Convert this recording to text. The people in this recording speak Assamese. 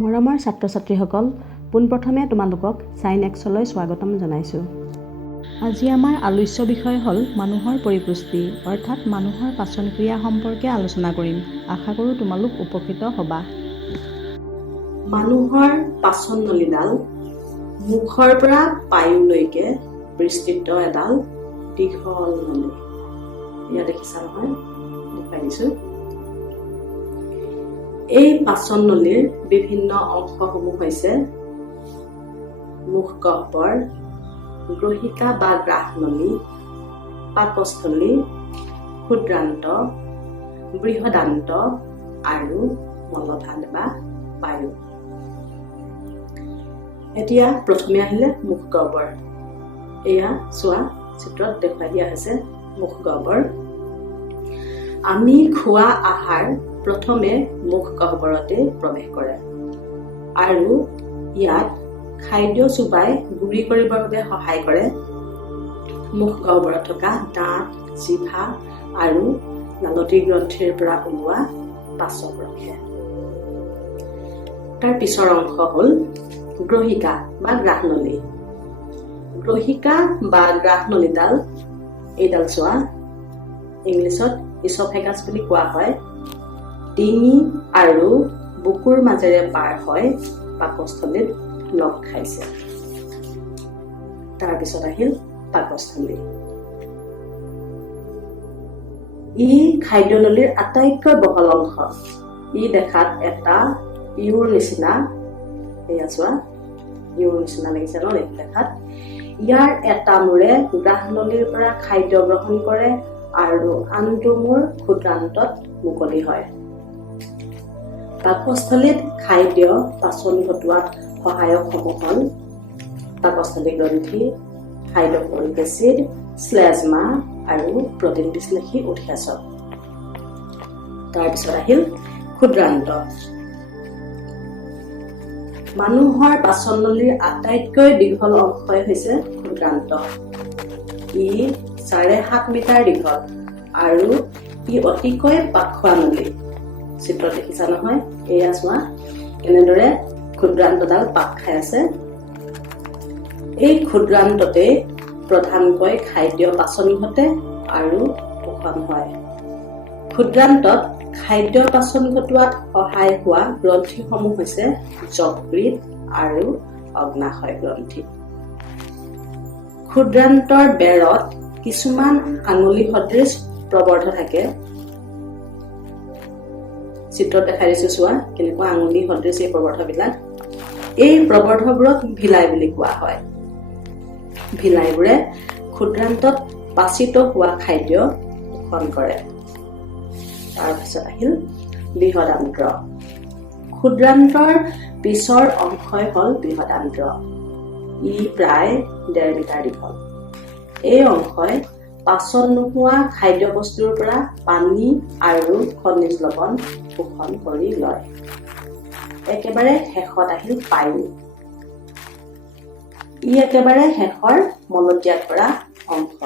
মৰমৰ ছাত্ৰ-ছাত্ৰীসকল, পোনপ্ৰথমে তোমালোকক সাইন এক্সলৈ স্বাগতম জনাইছোঁ। আজি আমাৰ আলোচ্য বিষয় হ'ল মানুহৰ পৰিপুষ্টি অৰ্থাৎ মানুহৰ পাচন ক্ৰিয়া সম্পৰ্কে আলোচনা কৰিম। আশা কৰোঁ তোমালোক উপকৃত হ'বা। মানুহৰ পাচন নলীডাল মুখৰ পৰা পায়ুলৈকে বিস্তৃত এডাল দীঘল নলী। ইয়াত দেখিছা নহয়, দেখাই দিছোঁ। এই পাচন নলীৰ বিভিন্ন অংশসমূহ হৈছে মুখগহ্বৰ, গ্ৰহিকা বা গ্ৰাহনলী, পাকস্থলী, ক্ষুদ্ৰান্ত, বৃহদান্ত আৰু মলভাগ বা পায়ু। এতিয়া প্ৰথমে আহিলে মুখগহ্বৰ। এয়া চোৱা, চিত্ৰত দেখুৱাই দিয়া হৈছে মুখগহ্বৰ। আমি খোৱা আহাৰ প্ৰথমে মুখগহ্বৰতে প্ৰৱেশ কৰে আৰু ইয়াত খাদ্য চোবাই গুৰি কৰিবৰ বাবে সহায় কৰে মুখগহ্বৰত থকা দাঁত, জিভা আৰু লালতী গ্ৰন্থিৰ পৰা ওলোৱা পাচক ৰসে। তাৰ পিছৰ অংশ হ'ল গ্ৰহিকা বা গ্ৰাহনলী। গ্ৰহিকা বা গ্ৰাহনলীডাল এইডাল চোৱা, ইংলিছত ইছ'ফেগাছ বুলি কোৱা হয়। ডিঙি আৰু বুকুৰ মাজেৰে পাৰ হৈ পাকস্থলীত লগ খাইছে। তাৰপিছত আহিল পাকস্থলী। ই খাদ্যনলীৰ আটাইতকৈ বহল অংশ। ই দেখাত এটা ইউৰ নিচিনা, এয়া চোৱা, ইউৰ নিচিনা লাগিছে ন দেখাত। ইয়াৰ এটা মূৰে গ্ৰাহনলীৰ পৰা খাদ্য গ্ৰহণ কৰে আৰু আনটো মূৰ ক্ষুদ্ৰান্তত মুকলি হয়। পাকস্থলীত খাদ্য পাচন ঘটোৱাত সহায়কসমূহ হ'ল পাকস্থলী গ্ৰন্থি, হাইড্ৰক্লৰিক এচিড, শ্লেজমা আৰু প্ৰটিন বিশ্লেষী উৎসেচক। তাৰপিছত আহিল ক্ষুদ্ৰান্ত। মানুহৰ পাচন নলীৰ আটাইতকৈ দীঘল অংশই হৈছে ক্ষুদ্ৰান্ত। ই 7.5 মিটাৰ দীঘল আৰু ই অতিকৈ পাখোৱা নলী। চিত্ৰত দেখিছা নহয়, এয়া চোৱা কেনেদৰে ক্ষুদ্ৰান্তডাল পাক খাই আছে। এই ক্ষুদ্ৰান্ততে প্ৰধানকৈ খাদ্য পাচন ঘটে আৰু শোষণ হয়। ক্ষুদ্ৰান্তত খাদ্য পাচন ঘটোৱাত সহায় হোৱা গ্ৰন্থিসমূহ হৈছে যকৃত আৰু অগ্নাশয় গ্ৰন্থি। ক্ষুদ্ৰান্তৰ বেৰত কিছুমান আঙুলি সদৃশ প্ৰবৰ্ধ থাকে। চিত্ৰত দেখাই দিছো চোৱা, কেনেকুৱা আঙুলি সদৃশ এই প্ৰবৰ্ধবিলাক। এই প্ৰবৰ্ধবোৰক ভিলাই বুলি কোৱা হয়। ভিলাইবোৰে ক্ষুদ্ৰান্তত পাচিত হোৱা খাদ্য শোষণ কৰে। তাৰপিছত আহিল বৃহদান্ত্ৰ। ক্ষুদ্ৰান্তৰ পিছৰ অংশই হ'ল বৃহদান্ত্ৰ। ই প্ৰায় 1.5 মিটাৰ দীঘল। এই অংশই পাচন নোহোৱা খাদ্য বস্তুৰ পৰা পানী আৰু খনিজ লৱণ শোষণ কৰি লয়। একেবাৰে শেষত আহিল পায়ু। ই একেবাৰে শেষৰ মলত্যাগ কৰা অংশ।